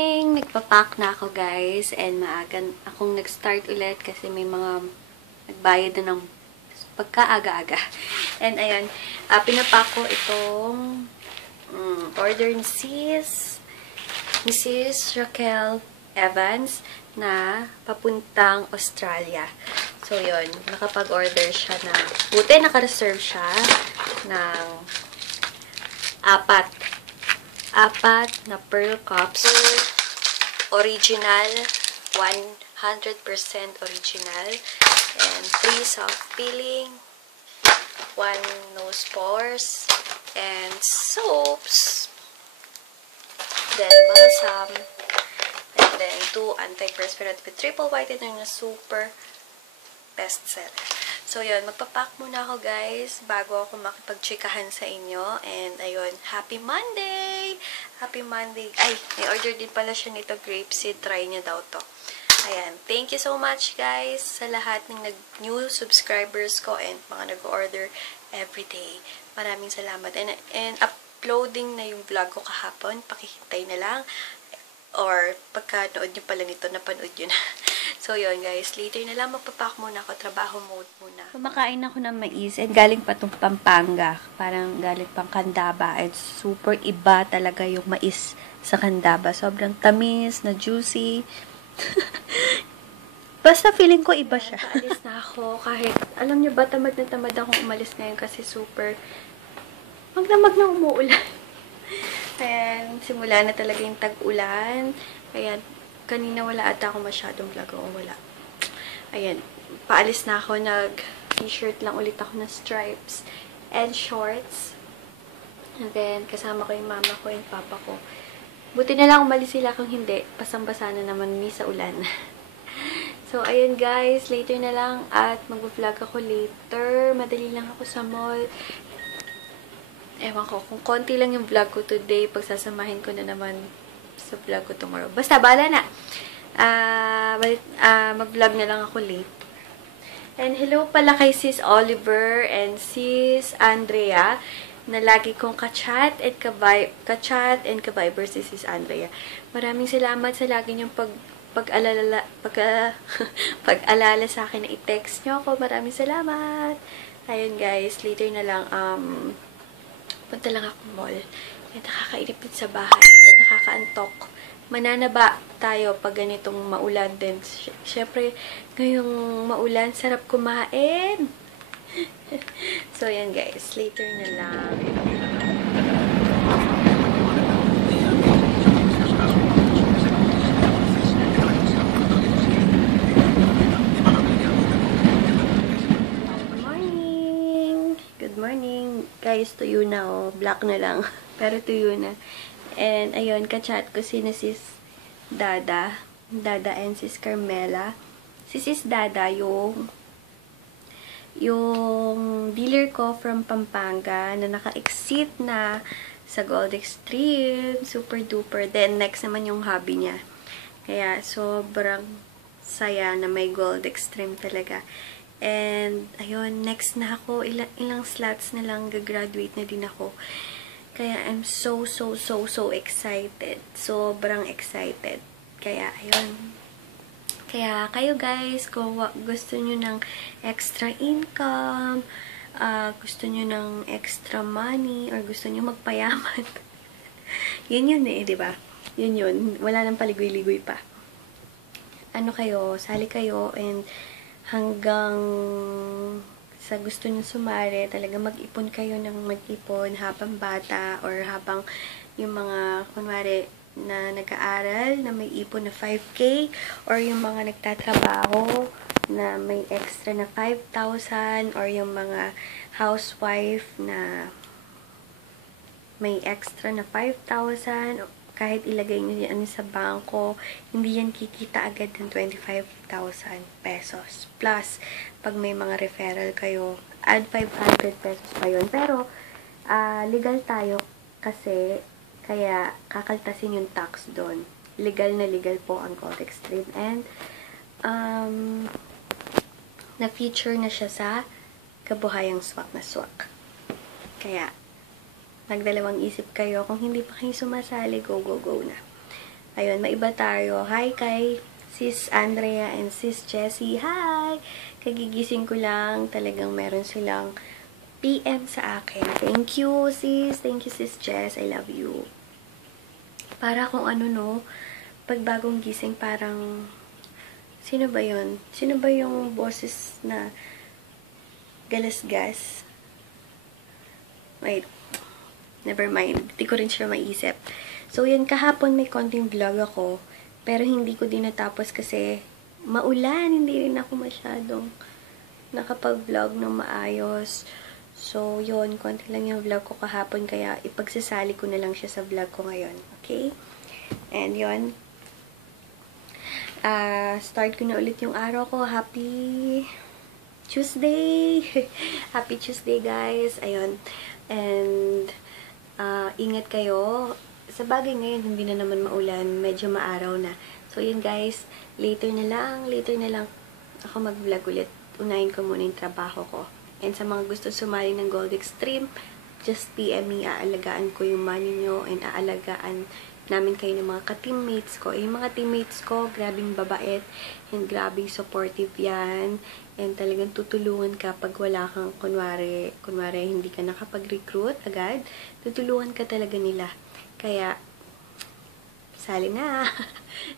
morning! Nagpapack na ako guys and maaga akong nag-start ulit kasi may mga nagbayad na ng pagkaaga-aga. And ayan, pinapack ko itong order ni Mrs. Raquel Evans na papuntang Australia. So yun, nakapag-order siya na, buti naka-reserve siya ng apat na pearl cups. Original, 100% original. And 3 soft peeling, 1 nose pores, and soaps. Then balsam. And then 2 antiperspirant with triple whitener na super bestseller. So, yun. Magpapack muna ako, guys, bago ako makipagchikahan sa inyo. And, ayun. Happy Monday! Happy Monday. Ay, may order din pala siya nito, grapeseed. Try niya daw to. Ayan. Thank you so much, guys, sa lahat ng new subscribers ko and mga nag-order everyday. Maraming salamat. And uploading na yung vlog ko kahapon. Pakihintay na lang. Or, pagka-nood nyo pala nito, napanood yun. So, yun guys. Later na lang magpapack muna ako. Trabaho mode muna. Kumakain ako ng mais. And galing pa itong Pampanga. Parang galing pang Candaba. And super iba talaga yung mais sa Candaba. Sobrang tamis, na juicy. Basta feeling ko iba siya. Alis na ako. Kahit, alam nyo ba, tamad na tamad akong umalis ngayon kasi super magdamag na umuulan. Ayan, simula na talaga yung tag-ulan. Ayan, kanina wala ata ako masyadong vlog. O, wala. Ayan, paalis na ako. Nag-t-shirt lang ulit ako na stripes and shorts. And then, kasama ko yung mama ko and papa ko. Buti na lang umalis sila kung hindi. Pasang-basa na naman ni sa ulan. So, ayun guys. Later na lang at mag-vlog ako later. Madali lang ako sa mall. Ewan ko, kung konti lang yung vlog ko today, pagsasamahin ko na naman sa vlog ko tomorrow. Basta, bala na. Mag-vlog na lang ako late. And hello pala kay Sis Oliver and Sis Andrea, na lagi kong ka-chat and ka-viber si Sis Andrea. Maraming salamat sa lagi niyong pag-alala sa akin na i-text niyo ako. Maraming salamat. Ayun guys, later na lang, punta lang ako mall. Eh, nakakainip din sa bahay. Eh, nakakaantok. Mananaba tayo pag ganitong maulan din. Siyempre, ngayong maulan, sarap kumain. So, yan guys. Later na lang. Guys, tuyo na, oh. Black na lang. Pero tuyo na. And, ayun, ka-chat ko si Sis Dada. Dada and Sis Carmela. Si Sis Dada, yung dealer ko from Pampanga na naka-exit na sa Gold Extreme. Super duper. Then, next naman yung hobby niya. Kaya, sobrang saya na may Gold Extreme talaga. And, ayun, next na ako. Ilang slots na lang, gagraduate na din ako. Kaya, I'm so excited. Sobrang excited. Kaya, ayun. Kaya, kayo guys, kung gusto nyo ng extra income, gusto nyo ng extra money, or gusto nyo magpayaman, yun eh, diba? Yun. Wala nang paligoy-ligoy pa. Ano kayo, sali kayo, and hanggang sa gusto nyo sumari, talaga mag-ipon kayo ng mag-ipon habang bata or habang yung mga, kunwari, na nag-aaral, na may ipon na 5K or yung mga nagtatrabaho na may extra na 5,000 or yung mga housewife na may extra na 5,000 kahit ilagay nyo yan sa bangko, hindi yan kikita agad ng 25,000 pesos. Plus, pag may mga referral kayo, add 500 pesos pa yun. Pero, legal tayo kasi, kaya kakaltasin yung tax doon. Legal na legal po ang Gold Extreme. And, na-feature na siya sa kabuhayang swak na swak. Kaya, nagdalawang isip kayo. Kung hindi pa kayo sumasali, go na. ayun, maiba tayo. Hi kay Sis Andrea and Sis Jessie. Hi! Kagigising ko lang. Talagang meron silang PM sa akin. Thank you, sis. Thank you, Sis Jess. I love you. Para kung ano, no, pag bagong gising, parang, sino ba yun? Sino ba yung boses na galasgas? Wait. Never mind. Hindi ko rin siya maisip. So, yun, kahapon may konting vlog ako. Pero hindi ko din natapos kasi maulan. Hindi rin ako masyadong nakapag-vlog ng maayos. So, yun. Konti lang yung vlog ko kahapon. Kaya ipagsasali ko na lang siya sa vlog ko ngayon. Okay? And yun. Start ko na ulit yung araw ko. Happy Tuesday! Happy Tuesday, guys. Ayun. And ingat kayo. Sa bagay ngayon, hindi na naman maulan. Medyo maaraw na. So, yun guys. Later na lang ako mag-vlog ulit. Unahin ko muna yung trabaho ko. And sa mga gusto sumali ng Gold Extreme, just PM me. Aalagaan ko yung money nyo and aalagaan namin kayo ng mga ka-teammates ko. Yung mga teammates ko, grabing babait and grabing supportive yan. And talagang tutulungan ka pag wala kang, kunwari hindi ka nakapag-recruit agad, tutulungan ka talaga nila. Kaya, sali na.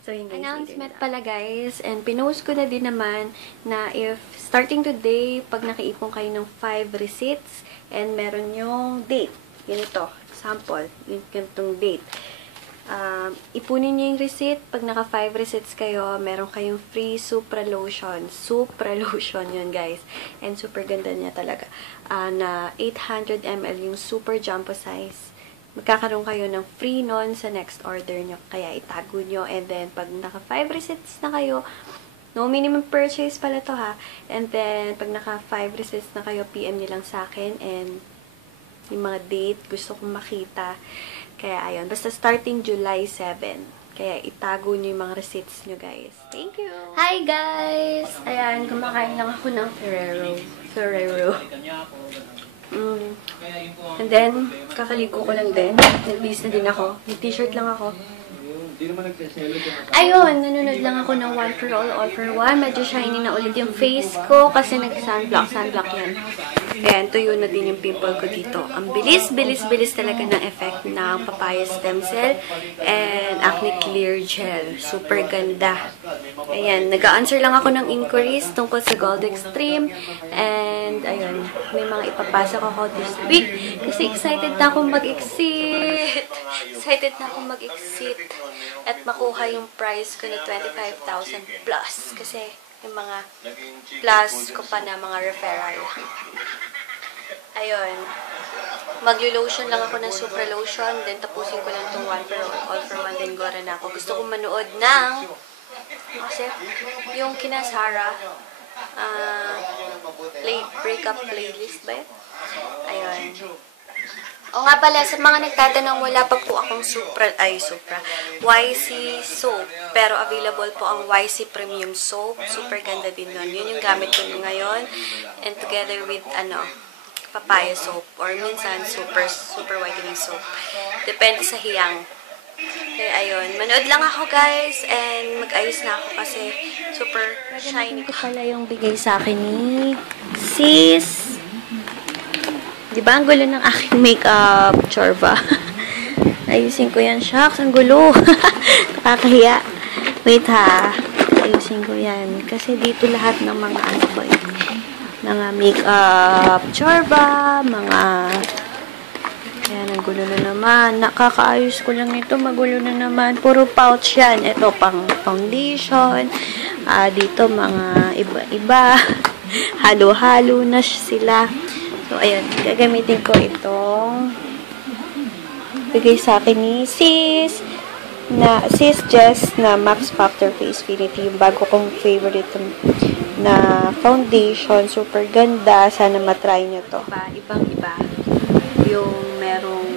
So, yung guys, announcement pala guys. And pinost ko na din naman na if starting today, pag nakaipon kayo ng 5 receipts and meron yung date. Ganito. Example. Yung ganitong date. Ipunin nyo yung receipt. Pag naka 5 receipts kayo, meron kayong free Supra Lotion. Supra Lotion yun, guys. And super ganda niya talaga. Na 800 ml yung super jumbo size. Magkakaroon kayo ng free nun sa next order nyo. Kaya itago nyo. And then, pag naka 5 receipts na kayo, no minimum purchase pala to ha. And then, pag naka 5 receipts na kayo, PM nyo lang sa akin. And yung mga date, gusto kong makita. Kaya, ayun. Basta starting July 7. Kaya, itago nyo yung mga receipts nyo, guys. Thank you! Hi, guys! Ayan, kumakain lang ako ng Ferrero. And then, kakaliko ko lang din. Nag-base na din ako. May t-shirt lang ako. Ayun, nanonood lang ako ng One for All for One. Medyo shiny na ulit yung face ko kasi nag-sunblock yan. Ayan, tuyo na din yung pimple ko dito. Ang bilis talaga ng effect ng papaya stem cell and acne clear gel. Super ganda. Ayan, nag-answer lang ako ng inquiries tungkol sa Gold Extreme. And, ayun, may mga ipapasok ako this week kasi excited na akong mag-exit. At makuha yung price ko na 25,000 plus. Kasi yung mga plus ko pa na mga referral. Ayun. Maglo-lotion lang ako ng Supra Lotion. Then tapusin ko lang itong One for All for One. Then gora na ako. Gusto kong manood ng kasi yung kina Sarah breakup playlist ba yun? Ayun. O nga pala, sa mga nagtatanong, wala pa po akong YC soap. Pero available po ang YC Premium Soap. Super ganda din nun. Yun yung gamit ko ngayon. And together with, papaya soap. Or minsan, super whitening soap. Depende sa hiyang. Kaya ayun. Manood lang ako, guys. And mag-ayos na ako kasi super shiny ko. Pala yung bigay sa akin ni Sis. Diba, ang gulo ng aking makeup, Chorba. Ayusin ko yan. Shucks, ang gulo. Nakakahiya. Wait ha. Ayusin ko yan. Kasi dito lahat ng mga mga makeup, Chorba, Ayan, ang gulo na naman. Nakakaayos ko lang ito. Magulo na naman. Puro pouch yan. Ito, pang foundation. Dito, mga iba-iba. Halo-halo na sila. So, ayan, gagamitin ko itong bigay sa akin ni Sis Jess na Max Factor Face Finity. Yung bago kong favorite na foundation. Super ganda. Sana matry nyo to. Ibang-iba yung merong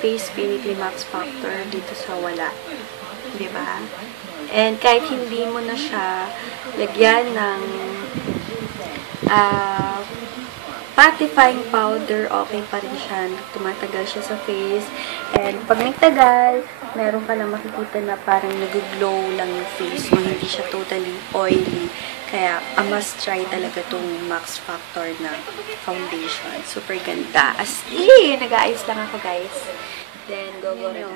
Face Finity Max Factor dito sa wala. Diba? And kahit hindi mo na siya lagyan ng pattifying powder, okay pa rin siya. Tumatagal siya sa face. And pag nagtagal, meron ka lang makikita na parang nag-glow lang yung face mo. Hindi siya totally oily. Kaya, a must try talaga tong Max Factor na foundation. Super ganda. As in, nag-aayos lang ako, guys. Then, go na.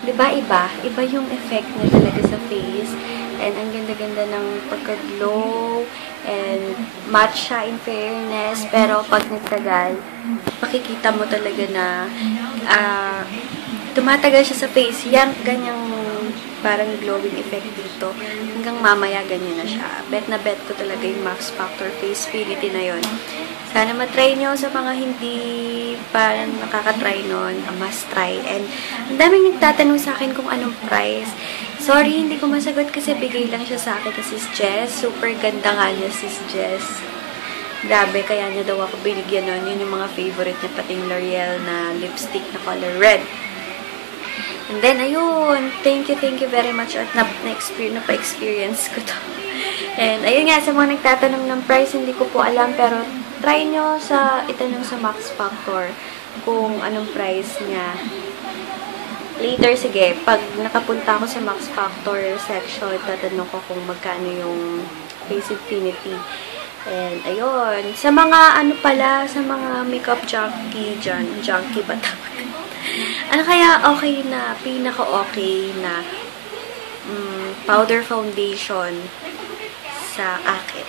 Diba iba? Iba yung effect niya talaga sa face. And ang ganda-ganda ng pagka-glow. And match siya in fairness. Pero pag nagtagal, makikita mo talaga na tumatagal siya sa face. Yan, ganyang parang glowing effect dito. Hanggang mamaya, ganyan na siya. Bet na bet ko talaga yung Max Factor Face Finity na yon. Sana matry nyo sa mga hindi parang nakakatry nun. A must try. And ang daming nagtatanong sa akin kung anong price. Sorry, hindi ko masagot kasi bigay lang siya sa akin na Sis Jess. Super ganda nga niya, Sis Jess. Grabe, kaya niya daw ako binigyan nun. Yun yung mga favorite niya, pating L'Oreal na lipstick na color red. And then, ayun, thank you very much at na-experience ko to. And, ayun nga, sa mga nagtatanong ng price, hindi ko po alam, pero try nyo itanong sa Max Factor kung anong price niya. Later, sige, pag nakapunta ako sa Max Factor section, tatanong ko kung magkano yung Face Infinity. And, ayun, sa mga, sa mga makeup junkie dyan, junkie ba tawag? Ano kaya okay na, pinaka-okay na powder foundation sa akin?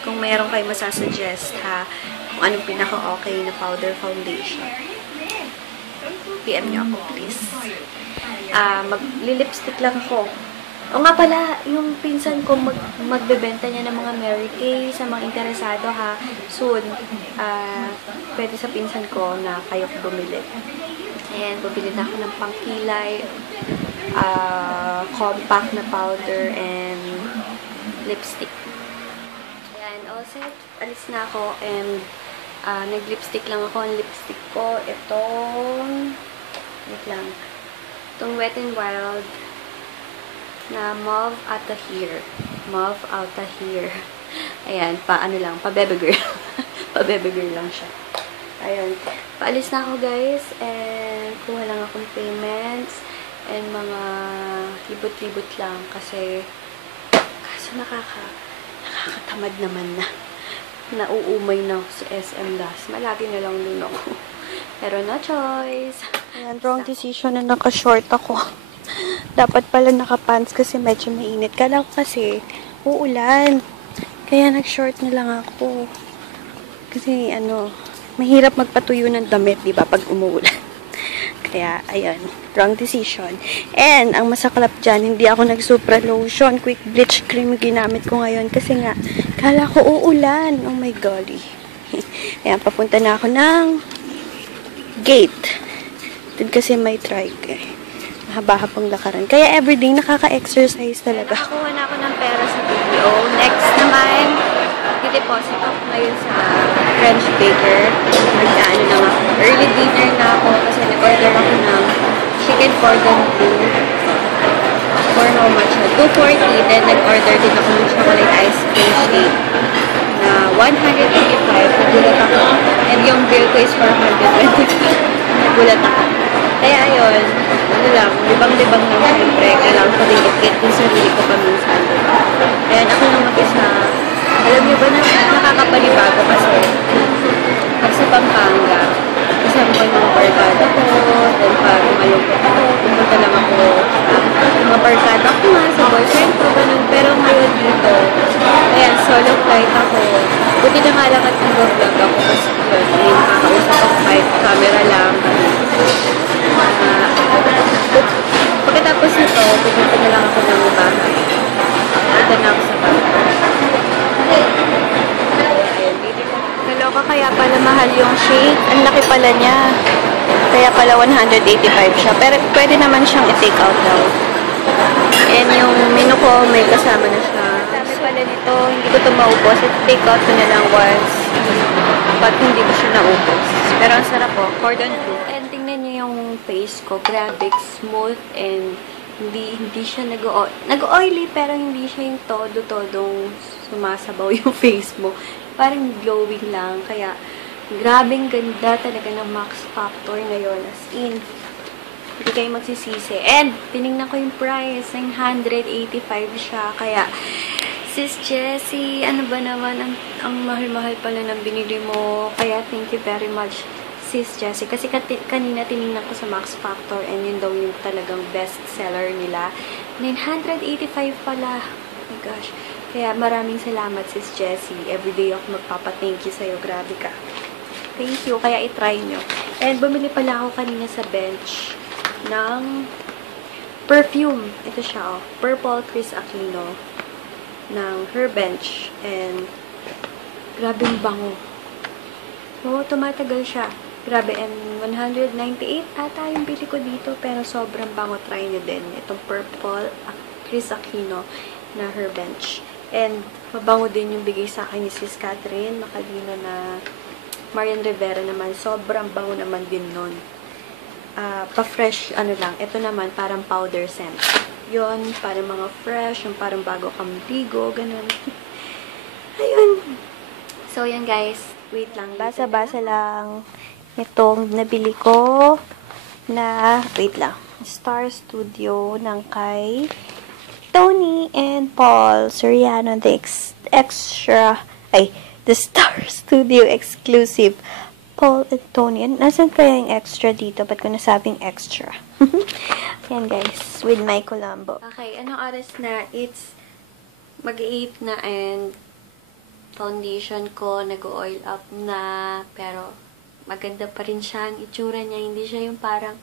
Kung mayroon kayo masasuggest ha, kung anong pinaka-okay na powder foundation, PM nyo ako please. Magli-lipstick lang ako. O nga pala, yung pinsan ko magbebenta niya ng mga Mary Kay sa mga interesado ha. Soon, pwede sa pinsan ko na kayo bumili. Ayan, bumili na ako ng pangkilay, compact na powder, and lipstick. Ayan, all set. Alis na ako, and nag-lipstick lang ako. Ang lipstick ko, itong, wait lang, itong Wet n Wild na Mauve Outta Here. Mauve Outta Here. Ayan, pa Bebe Girl. Pa Bebe Girl lang siya. Ayun. Paalis na ako, guys. And kuha lang akong payments. And mga libot-libot lang. Kasi nakakatamad naman na. Nauumay na ako sa SM Das. Malagi na lang din ako. Pero no choice. Ayan, wrong decision na naka-short ako. Dapat pala naka-pants kasi medyo mainit. Kala ko kasi uulan. Kaya nag-short na lang ako. Kasi mahirap magpatuyo ng damit, di ba, pag umuulan. Kaya, ayun, wrong decision. And, ang masaklap dyan, hindi ako nag-supra lotion. Quick bleach cream ginamit ko ngayon. Kasi nga, kala ko uulan. Oh my golly. Ayan, papunta na ako ng gate. Doon kasi may trike eh. Mahaba-habang lakaran. Kaya everyday, nakaka-exercise talaga. Nakakuha na ako ng pera sa BPO. Next naman, i-deposit ako ngayon sa French Baker. Nagkaano na ako. Early dinner na ako kasi nag-order ako ng chicken cordon bleu. For how much na? 240. Then, nag-order din ako ng chocolate ice cream shake na 185. Nagulat ako. And yung bill ko is 425. Nagulat ako. Kaya ayun, libang-libang lang siyempre. Kailangan ko rin i-get yung sarili ko paminsan. Ayan, ako lang mag-isa. Alam niyo ba na nakakapanibago kasi pag sa Pampanga, kasama ko yung mga barkada ko, then parang malungkot ako, pumunta lang ako sa mga barkada ko nga, sa boyfriend ko, ganun. Pero ngayon dito, ayan, solo flight ako. Buti na nga lang at nag-vlog ako kasi yun, may nakakausap ako kahit camera lang. Pagkatapos nito, pupunta na lang ako ng bahay. Punta na ako sa bahay. Naloka kaya pala mahal yung shade. Ang laki pala niya. Kaya pala 185 siya. Pero pwede naman siyang i-take out daw. And yung menu ko, may kasama na siya. Sabi pala nito, hindi ko ito maubos. I-take out ko na lang once. But hindi ko siya naubos. Pero ang sarap po. Cordon bleu. And tingnan niyo yung face ko. Grabe, smooth and hindi siya nag-oily pero hindi siya yung todo-todong sumasabaw yung face mo. parang glowing lang. Kaya, grabing ganda talaga ng Max Factor ngayon. As in, hindi kayo magsisisi. And, tinignan ko yung price. 985 siya. Kaya, Sis Jessie, ano ba naman, ang mahal-mahal pala ng binili mo. Kaya, thank you very much, Sis Jessie. Kasi kanina tinignan ko sa Max Factor and yun daw yung talagang best seller nila. 985 pala. Oh my gosh. Kaya, maraming salamat, Sis Jessie. Everyday ako magpapa-thank you sa'yo. Grabe ka. Thank you. Kaya, itry nyo. And, bumili pala ako kanina sa bench ng perfume. Ito siya, oh. Purple Chris Aquino ng Her Bench. And, grabe yung bango. Oo, tumatagal siya. Grabe, and 198 ata yung bili ko dito. Pero sobrang bango. Try nyo din. Itong Purple Chris Aquino na Her Bench. And, mabango din yung bigay sa akin ni Sis Catherine Macalino na Marian Rivera naman. Sobrang bango naman din nun. Pa-fresh, ano lang. Ito naman, parang powder scent. Yun, parang mga fresh, yung parang bago kang ligo, ganun. Ayun. So, yan guys. Wait lang. Basa-basa lang. Itong nabili ko na, wait lang. Star Studio ng kay Tony and Paul Soriano. The the Star Studio exclusive Paul and Tony. Nasaan kaya yung extra dito? Ba't ko nasabing extra? Yan guys, with my Colombo. Okay, anong oras na? It's mag-8 na and foundation ko nag-oil up na. Pero maganda pa rin siya. Ang itsura niya, hindi siya yung parang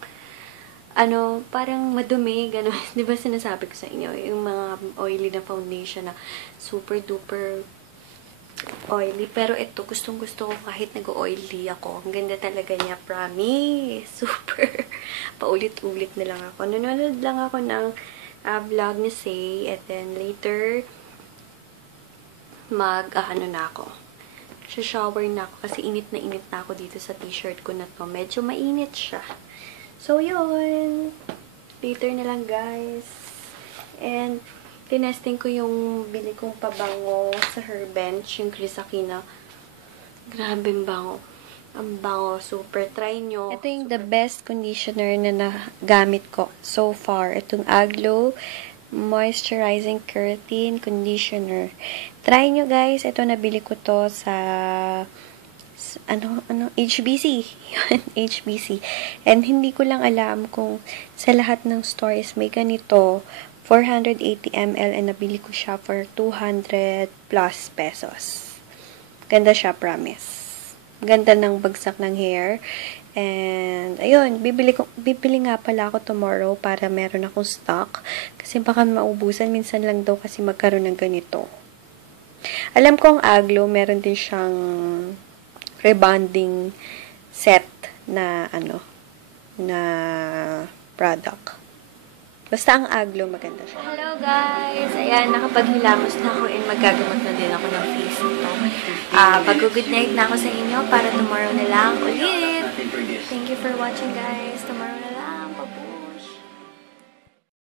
parang madumi, gano'n. Di ba sinasabi ko sa inyo, yung mga oily na foundation na super duper oily. Pero ito, gustong-gusto ko kahit nag-oily ako. Ang ganda talaga niya, promise. Super. Paulit-ulit na lang ako. Nanonood lang ako ng vlog ni Say. And then later, na ako. Shower na ako kasi init na ako dito sa t-shirt ko na to. Medyo mainit siya. So, yun. Later na lang, guys. And, tinesting ko yung bili kong pabango sa Her Bench, yung Chris Aquino. Grabe ang bango. Ang bango. Super. Try nyo. Ito yung the best conditioner na nagamit ko so far. Itong Aglo Moisturizing Keratin Conditioner. Try nyo guys. Ito nabili ko to sa HBC. HBC. And hindi ko lang alam kung sa lahat ng stores may ganito. 480 ml and nabili ko siya for 200 plus pesos. Ganda siya, promise. Ganda ng bagsak ng hair. And, ayun, bibili nga pala ako tomorrow para meron akong stock. Kasi baka maubusan. Minsan lang daw kasi magkaroon ng ganito. Alam ko ang Aglo, meron din siyang rebonding set na, na product. Basta ang Aglo, maganda siya. Hello guys! Ayan, nakapaghilamos na ako and magagamot na din ako ng face nito. Mag-good night na ako sa inyo para tomorrow na lang ulit. Thank you for watching guys. Tomorrow na lang.